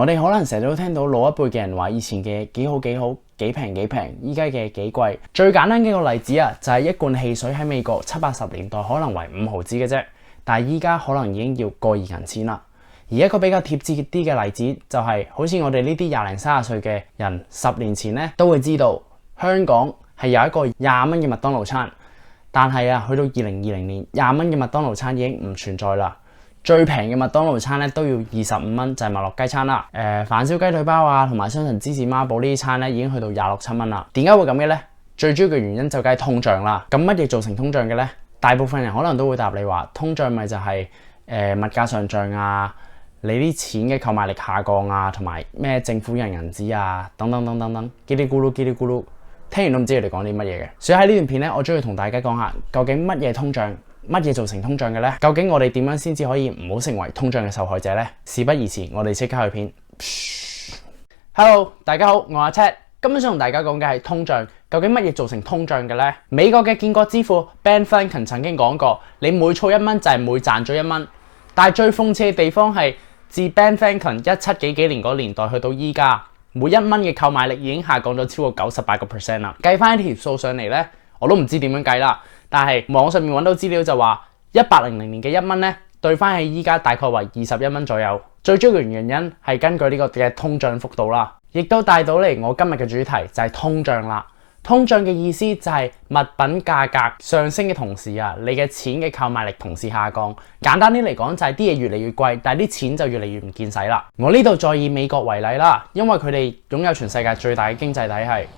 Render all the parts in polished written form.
我哋可能成日都聽到老一輩嘅人話以前嘅幾好幾好，幾平幾平，依家嘅幾貴。最簡單嘅一個例子啊，就係一罐汽水喺美國70、80年代可能為5毫子嘅啫，但係依家可能已經要過2銀錢啦。而一個比較貼切啲嘅例子就係，好似我哋呢啲20零30歲嘅人，10年前咧都會知道香港係有一個20蚊嘅麥當勞餐，但係啊，去到2020年，20蚊嘅麥當勞餐已經唔存在啦。最平嘅麥當勞餐咧都要25蚊，就係麥樂雞餐啦。飯燒雞腿包啊，同埋雙層芝士孖寶呢啲餐咧已經去到26、7蚊啦。點解會咁嘅咧？最主要嘅原因就梗係通脹啦。咁乜嘢造成通脹嘅咧？大部分人可能都會答你話，通脹咪就係物價上漲啊，你啲錢嘅購買力下降啊，同埋咩政府印銀紙啊，等等等等等，嘰哩咕嚕嘰哩咕嚕，聽完都唔知你哋講啲乜嘢嘅。所以喺呢段片咧，我中意同大家講下究竟乜嘢通脹。乜嘢造成通脹嘅咧？究竟我哋點樣先至可以唔好成為通脹嘅受害者咧？事不宜遲，我哋即刻去片。Hello， 大家好，我係阿 Ted， 今日想同大家講嘅係通脹。究竟乜嘢造成通脹嘅咧？美國嘅建國之父 Ben Franklin 曾經講過，你每儲1蚊就係每賺咗1蚊。但係最諷刺嘅地方係，自 Ben Franklin 17幾年嗰年代去到依家，每1蚊嘅購買力已經下降咗超過98%啦。計翻一條數上嚟咧，我都唔知點樣計啦。但係網上面揾到資料就話，1800年嘅1蚊咧，兌翻起依家大概為21蚊左右。最主要嘅原因係根據呢個嘅通脹幅度啦，亦都帶到嚟我今日嘅主題就係通脹啦。通脹嘅意思就係物品價格上升嘅同時啊，你嘅錢嘅購買力同時下降。簡單啲嚟講就係啲嘢越嚟越貴，但係啲錢就越嚟越唔見使啦。我呢度再以美國為例啦，因為佢哋擁有全世界最大嘅經濟體系。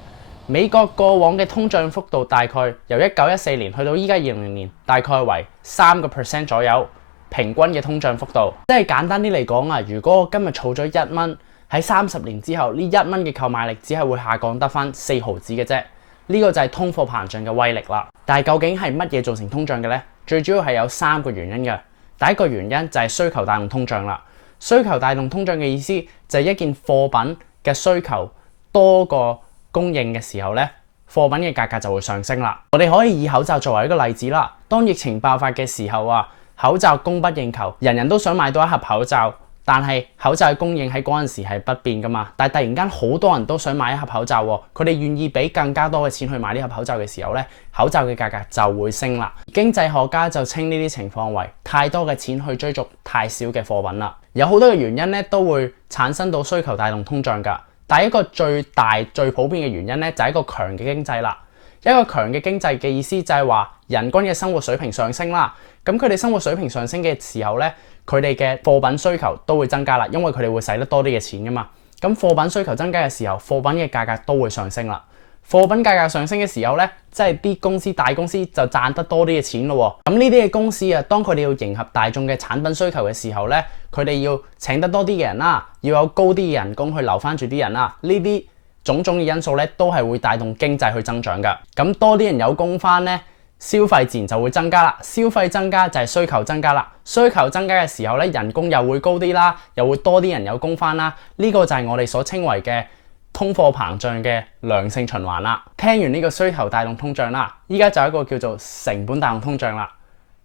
美國過往嘅通脹幅度大概由1914年去到依家2020年，大概為3% 左右，平均嘅通脹幅度。即係簡單啲嚟講啊，如果我今日儲咗1蚊，喺30年之後呢1蚊嘅購買力只係會下降得翻4毫子嘅啫。呢個就係通貨膨脹嘅威力啦。但係究竟係乜嘢造成通脹嘅咧？最主要係有3個原因嘅。第一個原因就係需求帶動通脹啦。需求帶動通脹嘅意思就係一件貨品嘅需求多過供應嘅時候咧，貨品嘅價格就會上升啦。我哋可以以口罩作為一個例子啦。當疫情爆發嘅時候啊，口罩供不應求，人人都想買到一盒口罩，但係口罩嘅供應喺嗰陣時係不變噶嘛。但係突然間好多人都想買一盒口罩，佢哋願意俾更加多嘅錢去買呢盒口罩嘅時候咧，口罩嘅價格就會升啦。經濟學家就稱呢啲情況為太多嘅錢去追逐太少嘅貨品啦。有好多嘅原因咧，都會產生到需求帶動通脹㗎。第一個最大最普遍嘅原因咧，就係一個強嘅經濟啦。一個強嘅經濟嘅意思就係話人均嘅生活水平上升啦。咁佢哋生活水平上升嘅時候咧，佢哋嘅貨品需求都會增加啦，因為佢哋會使得多啲嘅錢噶嘛。咁貨品需求增加嘅時候，貨品嘅價格都會上升啦。貨品價格上升嘅時候咧，即係啲公司大公司就賺得多啲嘅錢咯。咁呢啲嘅公司啊，當佢哋要迎合大眾嘅產品需求嘅時候咧，佢哋要請得多啲嘅人啦，要有高啲嘅人工去留翻住啲人啦。呢啲種種嘅因素咧，都係會帶動經濟去增長噶。咁多啲人有工翻咧，消費自然就會增加啦。消費增加就係需求增加啦。需求增加嘅時候咧，人工又會高啲啦，又會多啲人有工翻啦。呢個就係我哋所稱為嘅通貨膨脹嘅良性循環啦。聽完呢個需求帶動通脹啦，依家就有一個叫做成本帶動通脹啦。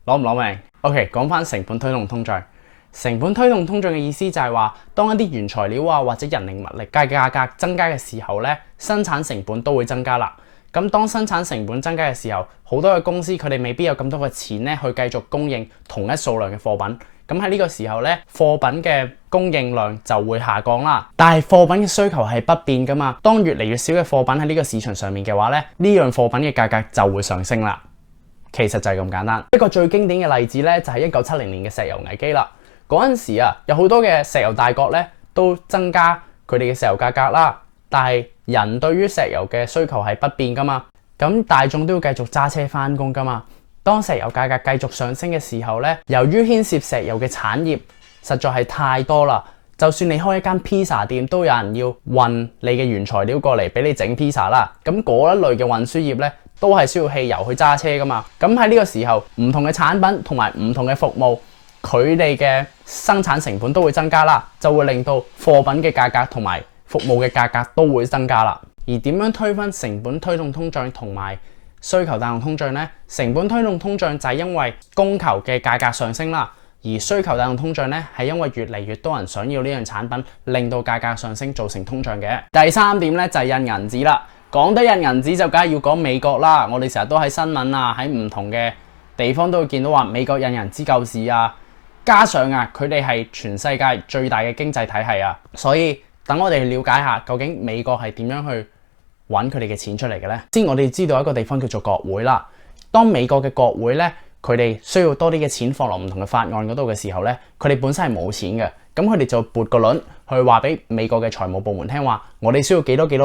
攞唔攞命 ？OK， 講翻成本推動通脹。成本推動通脹嘅意思就係話，當一啲原材料啊或者人力物力嘅價格增加嘅時候咧，生產成本都會增加啦。咁當生產成本增加嘅時候，好多嘅公司佢哋未必有咁多嘅錢咧去繼續供應同一數量嘅貨品。咁喺呢個時候咧，貨品嘅供應量就會下降啦。但係貨品嘅需求係不變噶嘛。當越嚟越少嘅貨品喺呢個市場上面嘅話咧，呢樣貨品嘅價格就會上升啦。其實就係咁簡單。一個最經典嘅例子咧，就係1970年嘅石油危機啦。嗰陣時啊，有好多嘅石油大國咧都增加佢哋嘅石油價格啦。但係人對於石油嘅需求係不變噶嘛。咁大眾都要繼續揸車翻工噶嘛。當石油價格繼續上升嘅時候咧，由於牽涉石油嘅產業實在係太多啦，就算你開一間披薩店，都有人要運你嘅原材料過嚟俾你整披薩啦。咁嗰一類嘅運輸業咧，都係需要汽油去揸車噶嘛。咁喺呢個時候，唔同嘅產品同埋唔同嘅服務，佢哋嘅生產成本都會增加啦，就會令到貨品嘅價格同埋服務嘅價格都會增加啦。而點樣推分成本推動通脹同埋需求帶動通脹呢？成本推動通脹就係因為供求嘅價格上升啦，而需求帶動通脹咧，係因為越嚟越多人想要呢樣產品，令到價格上升，造成通脹嘅。第三點咧就係印銀紙啦。講得印銀紙就梗係要講美國啦。我哋成日都喺新聞啊，喺唔同嘅地方都會見到話美國印銀紙救市啊。加上啊，佢哋係全世界最大嘅經濟體系啊，所以等我哋去了解下究竟美國係點樣去揾佢哋嘅錢出嚟嘅咧。先我哋知道一個地方叫做國會啦。當美國嘅國會咧，佢哋需要多啲嘅錢放落唔同嘅法案嗰度嘅時候咧，佢哋本身係冇錢嘅，咁佢哋就撥個輪去話俾美國嘅財務部門聽話，我哋需要幾多錢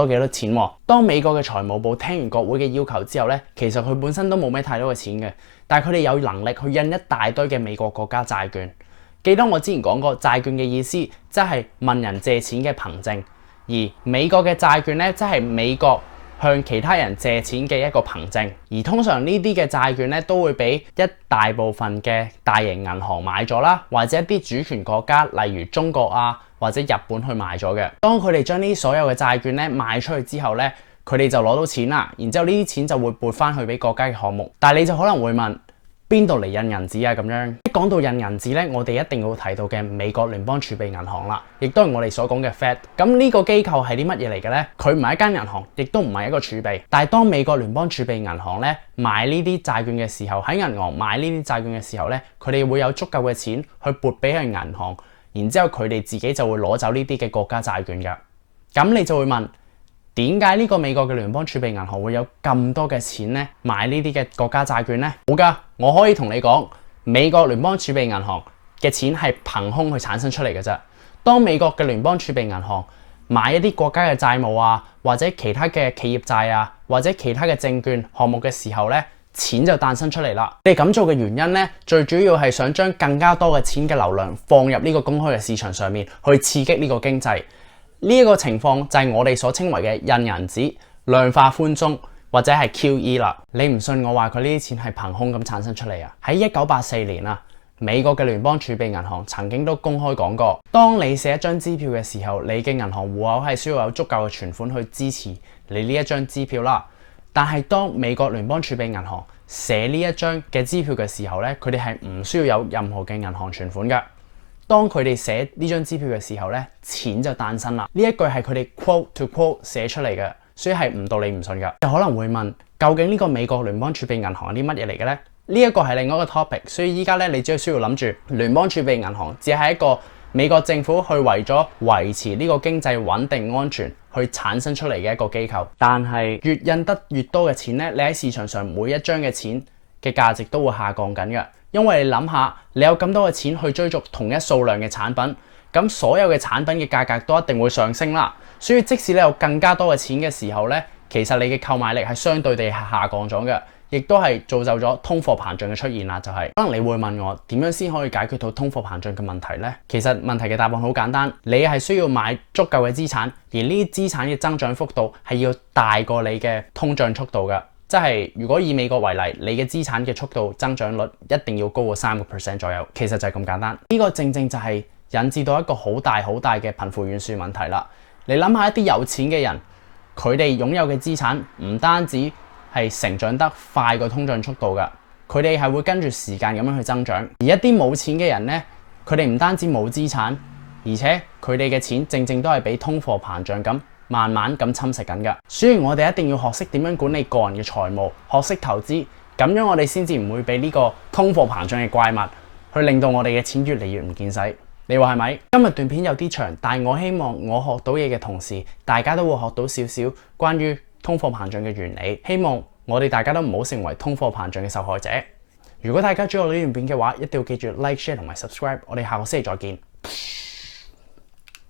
喎。當美國嘅財務部聽完國會嘅要求之後咧，其實佢本身都冇咩太多嘅錢嘅，但係佢哋有能力去印一大堆嘅美國國家債券。記得我之前講過，債券嘅意思即係問人借錢嘅憑證，而美國嘅債券咧，即係美國向其他人借錢嘅一個憑證。而通常呢啲嘅債券咧，都會俾一大部分嘅大型銀行買咗啦，或者一啲主權國家，例如中國啊或者日本去買咗嘅。當佢哋將呢所有嘅債券咧賣出去之後咧，佢哋就攞到錢啦，然之後呢啲錢就會撥翻去俾國家嘅項目。但係你就可能會問，邊度嚟印銀紙啊？咁樣一講到印銀紙咧，我哋一定要提到嘅美國聯邦儲備銀行啦，亦都係我哋所講嘅 Fed。咁呢個機構係啲乜嘢嚟嘅咧？佢唔係一間銀行，亦都唔係一個儲備。但係當美國聯邦儲備銀行咧買呢啲債券嘅時候，喺銀行買呢啲債券嘅時候咧，佢哋會有足夠嘅錢去撥俾去銀行，然之後佢哋自己就會攞走呢啲嘅國家債券㗎。咁你就會問，點解呢個美國嘅聯邦儲備銀行會有咁多嘅錢咧買呢啲嘅國家債券咧？好噶，我可以同你講，美國聯邦儲備銀行嘅錢係憑空去產生出嚟嘅啫。當美國嘅聯邦儲備銀行買一啲國家嘅債務啊，或者其他嘅企業債啊，或者其他嘅證券項目嘅時候咧，錢就誕生出嚟啦。你咁做嘅原因咧，最主要係想將更加多嘅錢嘅流量放入呢個公開嘅市場上面，去刺激呢個經濟。呢一個情況就係我哋所稱為嘅印銀紙、量化寬鬆或者係 QE 啦。你唔信我話佢呢啲錢係憑空咁產生出嚟啊？喺1984年啊，美國嘅聯邦儲備銀行曾經都公開講過，當你寫一張支票嘅時候，你嘅銀行戶口係需要有足夠嘅存款去支持你呢一張支票啦。但係當美國聯邦儲備銀行寫呢一張嘅支票嘅時候咧，佢哋係唔需要有任何嘅銀行存款㗎。當佢哋寫呢張支票嘅時候咧，錢就誕生啦。呢一句係佢哋 quote to quote 寫出嚟嘅，所以係唔到你唔信㗎。就可能會問，究竟呢個美國聯邦儲備銀行係啲乜嘢嚟嘅咧？呢一個係另外一個 topic，所以依家咧你只係需要諗住聯邦儲備銀行只係一個美國政府去為咗維持呢個經濟穩定安全去產生出嚟嘅一個機構。但係越印得越多嘅錢咧，你喺市場上每一張嘅錢嘅價值都會下降緊嘅。因為你諗下，你有咁多嘅錢去追逐同一數量嘅產品，咁所有嘅產品嘅價格都一定會上升啦。所以即使你有更加多嘅錢嘅時候咧，其實你嘅購買力係相對地下降咗嘅，亦都係造就咗通貨膨脹嘅出現啦。就係可能你會問我點樣先可以解決到通貨膨脹嘅問題咧？其實問題嘅答案好簡單，你係需要買足夠嘅資產，而呢啲資產嘅增長幅度係要大過你嘅通脹速度嘅。即係如果以美國為例，你嘅資產嘅速度增長率一定要高過3% 左右，其實就係咁簡單。呢個正正就係引致到一個好大嘅貧富懸殊問題啦。你諗下一啲有錢嘅人，佢哋擁有嘅資產唔單止係成長得快過通脹速度㗎，佢哋係會跟住時間咁樣去增長。而一啲冇錢嘅人咧，佢哋唔單止冇資產，而且佢哋嘅錢正正都係俾通貨膨脹咁慢慢咁侵蝕緊㗎，所以我哋一定要學識點樣管理個人嘅財務，學識投資，咁樣我哋先至唔會俾呢個通貨膨脹嘅怪物去令到我哋嘅錢越嚟越唔見使。你話係咪？今日段片有啲長，但係我希望我學到嘢嘅同時，大家都會學到少少關於通貨膨脹嘅原理。希望我哋大家都唔好成為通貨膨脹嘅受害者。如果大家鍾意我呢段片嘅話，一定要記住 like、share 同埋 subscribe。我哋下個星期再見。